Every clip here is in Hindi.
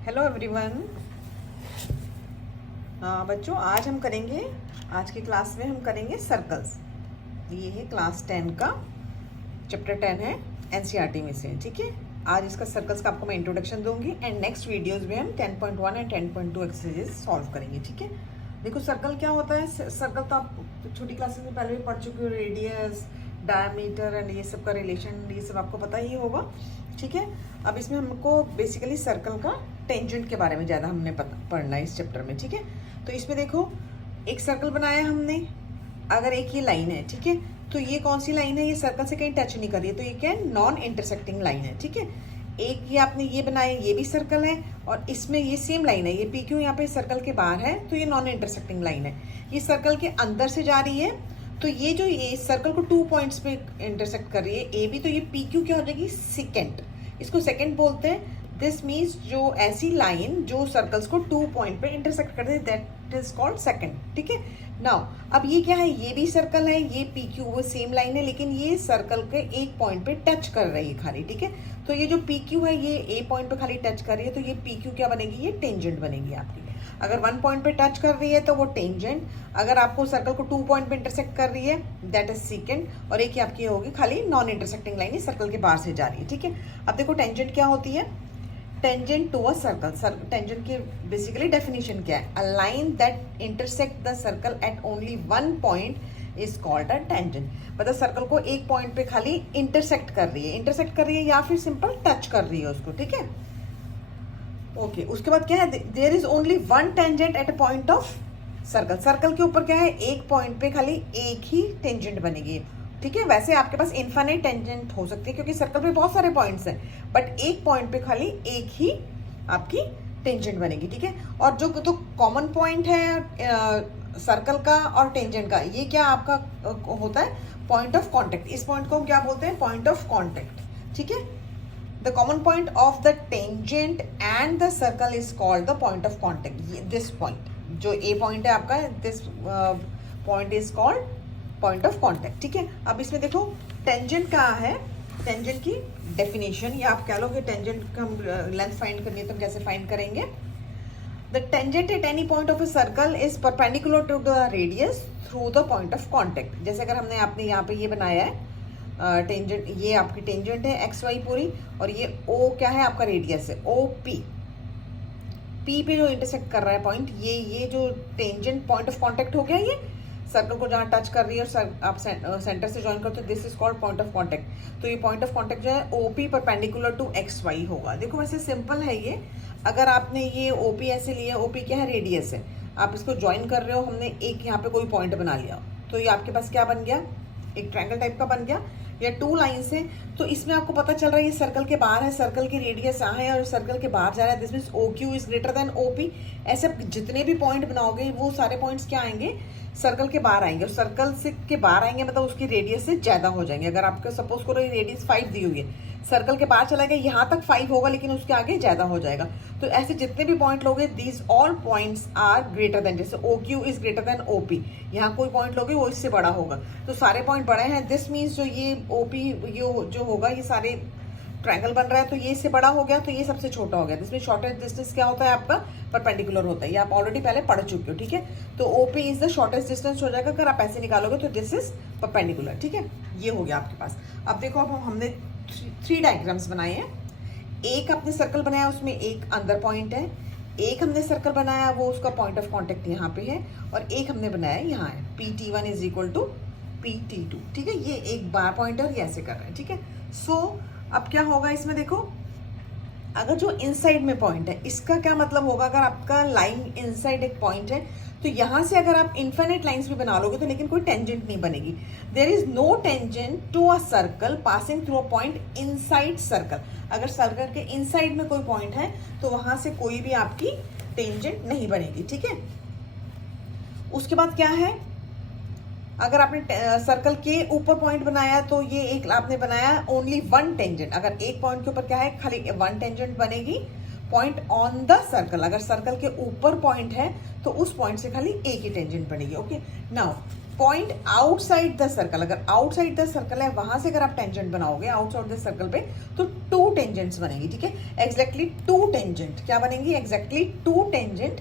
Hello everyone. बच्चों आज हम करेंगे, आज की क्लास में हम करेंगे सर्कल्स। ये है क्लास 10 का चैप्टर 10 है एनसीईआरटी में से। ठीक है, आज इसका सर्कल्स का आपको मैं इंट्रोडक्शन दूंगी एंड नेक्स्ट वीडियोस में हम 10.1 एंड 10.2 एक्सरसाइजेस सॉल्व करेंगे। ठीक है, देखो सर्कल क्या होता है। सर्कल तो आप छोटी क्लासेस में पहले भी पढ़ चुके हो, रेडियस, डायमीटर एंड ये सब का रिलेशन, ये सब आपको पता ही होगा। ठीक है, अब इसमें हमको बेसिकली सर्कल का टेंजेंट के बारे में ज़्यादा हमने पढ़ना है इस चैप्टर में। ठीक है, तो इसमें देखो एक सर्कल बनाया हमने, अगर एक ये लाइन है, ठीक है, तो ये कौन सी लाइन है, ये सर्कल से कहीं टच नहीं कर रही है, तो ये क्या है, नॉन इंटरसेक्टिंग लाइन है। ठीक है, एक ये आपने ये बनाया, ये भी सर्कल है और इसमें ये सेम लाइन है, ये पी क्यू यहाँ पे सर्कल के बाहर है, तो ये नॉन इंटरसेक्टिंग लाइन है। ये सर्कल के अंदर से जा रही है, तो ये जो ये सर्कल को 2 पॉइंट्स पे इंटरसेक्ट कर रही है, ए बी, तो ये पी क्यू क्या हो जाएगी, सेकेंड, इसको सेकेंड बोलते हैं। दिस मीन्स जो ऐसी लाइन जो सर्कल्स को 2 पॉइंट पे इंटरसेक्ट करते हैं, दैट इज कॉल्ड सेकेंड। ठीक है, नाउ अब ये क्या है, ये भी सर्कल है, ये पी क्यू वो सेम लाइन है, लेकिन ये सर्कल के एक पॉइंट पे टच कर रही है खाली। ठीक है, तो ये जो पी क्यू है ये ए पॉइंट पे खाली टच कर रही है, तो ये पी क्यू क्या बनेगी, ये टेंजेंट बनेगी आपकी। अगर 1 पॉइंट पे टच कर रही है तो वो टेंजेंट, अगर आपको सर्कल को 2 पॉइंट पे इंटरसेक्ट कर रही है दैट इज सेकेंड, और एक ही आपकी होगी खाली नॉन इंटरसेक्टिंग लाइन, सर्कल के बाहर से जा रही है। ठीक है, अब देखो टेंजेंट क्या होती है, tangent to a circle. Tangent की बेसिकली डेफिनेशन क्या है, a line that intersect the circle at only 1 point is called a tangent. मतलब सर्कल को एक पॉइंट पे खाली इंटरसेक्ट कर रही है, या फिर सिंपल टच कर रही है उसको। ठीक है, ओके, उसके बाद क्या है, there is only 1 tangent at a point of circle. Circle के ऊपर क्या है, एक पॉइंट पे खाली एक ही टेंजेंट बनेगी। ठीक है, वैसे आपके पास इनफाइनाइट टेंजेंट हो सकती है क्योंकि सर्कल पे बहुत सारे पॉइंट्स हैं, बट एक पॉइंट पे खाली एक ही आपकी टेंजेंट बनेगी। ठीक है, और जो तो कॉमन पॉइंट है सर्कल का और टेंजेंट का, ये क्या आपका होता है, पॉइंट ऑफ कॉन्टेक्ट। इस पॉइंट को हम क्या बोलते हैं, पॉइंट ऑफ कॉन्टेक्ट। ठीक है, the common point of the tangent and the circle is called the point of contact. This point जो a point है आपका, this point is called point of contact. ठीक है, अब इसमें देखो टेंजेंट क्या है, टेंजेंट की डेफिनेशन, या आप कह लो कि टेंजेंट का हम लेंथ फाइंड करनी है तो हम कैसे फाइंड करेंगे। The tangent at any point of a circle is perpendicular to the radius through the point of contact. जैसे अगर हमने आपने यहाँ पे ये बनाया है टेंजेंट, ये आपकी टेंजेंट है एक्स वाई पूरी, और ये ओ क्या है आपका रेडियस है, ओ पी, पी पे जो इंटरसेक्ट कर रहा है पॉइंट, ये जो टेंजेंट पॉइंट ऑफ कांटेक्ट हो गया, ये सर्कल को जहाँ टच कर रही है और आप सेंटर से ज्वाइन करते हो, this is called point of contact. तो ये पॉइंट ऑफ कांटेक्ट जो है O P perpendicular to X Y होगा। देखो वैसे सिंपल है ये, अगर आपने ये ओ पी ऐसे लिया, ओ पी क्या है, रेडियस है, आप इसको ज्वाइन कर रहे हो, हमने एक यहाँ पे कोई पॉइंट बना लिया, तो ये आपके पास क्या बन गया, एक ट्रायंगल टाइप का बन गया, या 2 लाइन्स है। तो इसमें आपको पता चल रहा है ये सर्कल के बाहर है, सर्कल की रेडियस यहाँ है और सर्कल के बाहर जा रहा है, this means O Q is greater than O P. ऐसे जितने भी पॉइंट बनाओगे वो सारे पॉइंट्स क्या आएंगे, सर्कल के बाहर आएंगे, और सर्कल से के बाहर आएंगे मतलब उसकी रेडियस से ज्यादा हो जाएंगे। अगर आपको सपोज करो रेडियस 5 दी हुई है, सर्कल के बाहर चला गया, यहाँ तक 5 होगा लेकिन उसके आगे ज्यादा हो जाएगा। तो ऐसे जितने भी पॉइंट लोगे, these all points are greater than, जैसे O Q is greater than O P, यहाँ कोई पॉइंट लोगे वो इससे बड़ा होगा, तो सारे पॉइंट बड़े हैं। दिस मीन्स जो ये ओ पी जो होगा, ये सारे ट्रायंगल बन रहा है, तो ये इससे बड़ा हो गया, तो ये सबसे छोटा हो गया। जिसमें शॉर्टेस्ट डिस्टेंस क्या होता है आपका, परपेंडिकुलर होता है, ये आप ऑलरेडी पहले पढ़ चुके हो। ठीक है, तो OP is the shortest distance हो जाएगा, अगर आप ऐसे निकालोगे तो दिस इज परपेंडिकुलर। ठीक है, ये हो गया आपके पास। अब देखो, अब हमने 3 डायग्राम्स बनाए हैं। एक आपने सर्कल बनाया, उसमें एक अंदर पॉइंट है, एक हमने सर्कल बनाया वो उसका पॉइंट ऑफ कॉन्टेक्ट यहाँ पे है, और एक हमने बनाया यहाँ है, PT1 is equal to PT2। ठीक है, ये एक बार पॉइंट है और ये ऐसे कर रहे हैं। ठीक है, सो अब क्या होगा इसमें देखो, अगर जो इनसाइड में पॉइंट है, इसका क्या मतलब होगा, अगर आपका लाइन इनसाइड एक पॉइंट है, तो यहां से अगर आप इनफाइनाइट लाइंस भी बना लोगे तो लेकिन कोई टेंजेंट नहीं बनेगी। There is no tangent to a circle passing through a point inside circle. अगर सर्कल के इनसाइड में कोई पॉइंट है तो वहां से कोई भी आपकी टेंजेंट नहीं बनेगी। ठीक है, उसके बाद क्या है, अगर आपने सर्कल के ऊपर पॉइंट बनाया तो ये एक आपने बनाया ओनली 1 टेंजेंट। अगर एक पॉइंट के ऊपर क्या है, खाली 1 टेंजेंट बनेगी, पॉइंट ऑन द सर्कल। अगर सर्कल के ऊपर पॉइंट है तो उस पॉइंट से खाली एक ही टेंजेंट बनेगी। Okay, now point outside the circle, अगर आउटसाइड द सर्कल है वहां से अगर आप टेंजेंट बनाओगे आउटसाइड द सर्कल पे, तो 2 टेंजेंट्स बनेंगी, ठीक है। एग्जैक्टली 2 टेंजेंट क्या बनेंगी, एग्जैक्टली 2 टेंजेंट।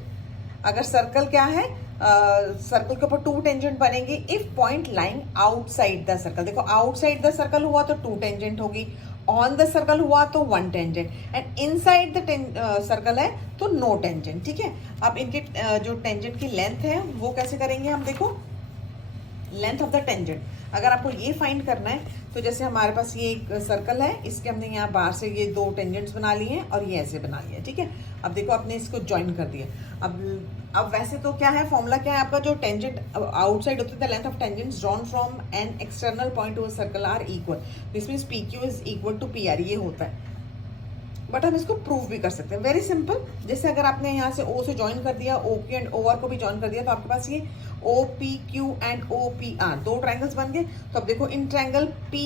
अगर सर्कल क्या है, सर्कल के ऊपर 2 टेंजेंट बनेंगे if point lying outside the circle. देखो आउटसाइड द सर्कल हुआ तो 2 टेंजेंट होगी, ऑन द सर्कल हुआ तो 1 tangent, and inside the circle है तो नो टेंजेंट, ठीक है। अब इनके जो टेंजेंट की लेंथ है वो कैसे करेंगे हम, देखो लेंथ ऑफ द टेंजेंट अगर आपको ये फाइंड करना है तो जैसे हमारे पास ये एक सर्कल है, इसके हमने यहाँ बाहर से ये 2 टेंजेंट्स बना लिए हैं और ये ऐसे बना लिया, ठीक है। अब देखो आपने इसको ज्वाइन कर दिया। अब वैसे तो क्या है, फॉर्मूला क्या है आपका, जो टेंजेंट आउटसाइड होती है the length of tangents drawn from an external point to a circle are equal, this means P Q is equal to P R, ये होता है। बट हम इसको प्रूव भी कर सकते हैं, वेरी सिंपल। जैसे अगर आपने यहाँ से O से ज्वाइन कर दिया, O Q and O R को भी ज्वाइन कर दिया, तो आपके पास ये O P Q and O P R 2 triangles बन गए। तो अब देखो इन triangle P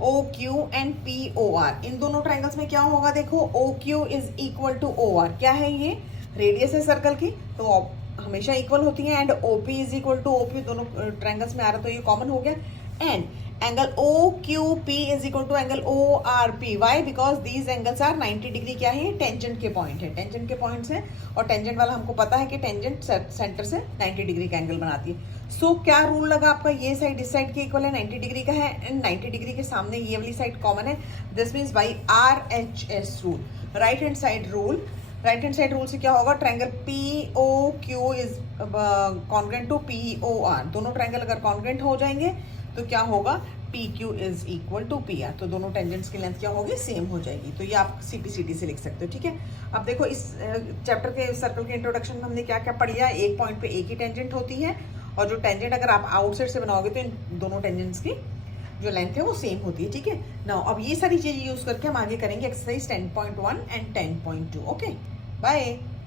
O Q and P O R, इन दोनों ट्रायंगल्स में क्या होगा, देखो O Q is equal to O R, क्या है ये रेडियस है सर्कल की, तो हमेशा इक्वल होती है, and O P is equal to O P, दोनों ट्रायंगल्स में आ रहा तो ये कॉमन हो गया। And angle O Q P is equal to angle O R P, why, because these angles are 90 degree, क्या है, टेंजेंट के पॉइंट है, टेंजेंट के पॉइंट्स हैं, और टेंजेंट वाला हमको पता है कि टेंजेंट सेंटर से 90 डिग्री का एंगल बनाती है। सो क्या रूल लगा आपका, ये साइड इस साइड के इक्वल है, 90 डिग्री का है, एंड 90 डिग्री के सामने ये वाली साइड कॉमन है, this means by RHS rule, right hand side rule. Right hand side rule से क्या होगा, triangle P O Q is congruent to P O R, दोनों ट्रायंगल अगर कॉन्ग्रेंट हो जाएंगे तो क्या होगा, P Q is equal to P R, तो दोनों टेंजेंट्स की लेंथ क्या होगी, सेम हो जाएगी। तो ये आप CPCD से लिख सकते हो, ठीक है। अब देखो इस चैप्टर के सर्कल के इंट्रोडक्शन में हमने क्या क्या पढ़ लिया, एक पॉइंट पे एक ही टेंजेंट होती है, और जो टेंजेंट अगर आप आउटसाइड से बनाओगे तो इन दोनों टेंजेंट्स की जो लेंथ है वो सेम होती है, ठीक है ना। अब ये सारी चीजें यूज करके हम आगे करेंगे एक्सरसाइज 10.1 एंड 10.2। Okay, bye.